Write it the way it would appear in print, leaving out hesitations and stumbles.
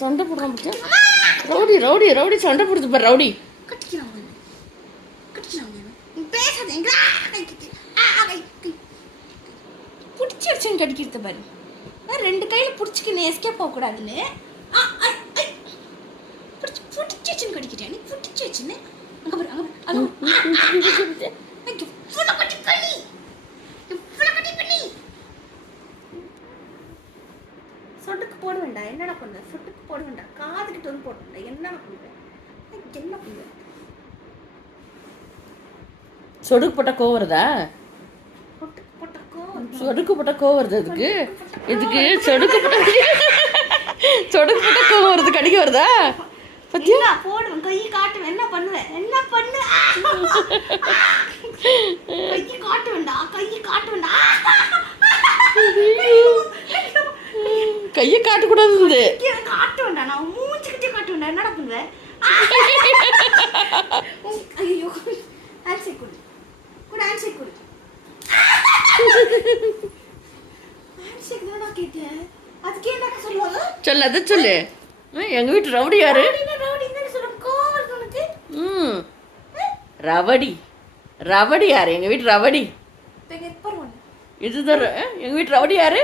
சண்டை போடுறான் பத்தியா? ரவுடி ரவுடி ரவுடி சண்டை போடுது பாரு ரவுடி. பிடிச்சி வச்சுன்னு கடிக்கிறது பாரு. ரெண்டு கையில் பிடிச்சிக்கின்னு எஸ்கேப் போகக்கூடாதுன்னு பிடிச்சி வச்சுன்னு கடிக்கிட்டேன். நீ பிடிச்சி வச்சுன்னு அங்கே பாரு சொட்டுக்கு போட வேண்டாம். என்னடா பண்ண? சொட்டுக்கு போட வேண்டாம். காதுகிட்ட வந்து போட வேண்டாம். என்னடா பண்ணுவேன்? என்ன பண்ணுவேன்? சொடுக்கு போட்டா கோவம் வருதா? சொடுக்கு போட்டா கோவம் வருது. அதுக்கு இதுக்கு சொடுக்கு போட்டா சொடுக்கு போட்டா கோவம் வருது. கடிக்க வருதா? பத்தியா போடுவேன். கையை காட்டுவேன். என்ன பண்ணுவேன்? என்ன பண்ணு? கையை காட்ட வேண்டாம். கையை காட்ட வேண்டாம். கையை காட்டக்கூடாது. காட்ட வேண்டாம். நான் மூச்சுக்கிட்டே காட்ட வேண்டாம். என்னடா பண்ணுவேன்? ஐயோ ஹேண்ட்ஷேக் கொடு. கூட ஹேண்ட்ஷேக் கொடு. ஹேண்ட்ஷேக் தானடா கேட்டேன். அதுக்கு என்னடா சொல்லுவாங்க? சொல்லு அதை சொல்லு. எங்க வீட்டு ரவுடி யாரு? ரவடி ரவடி யாரு? எங்க வீட்டு ரவடி இதுதான். எங்க வீட்டு ரவடி யாரு?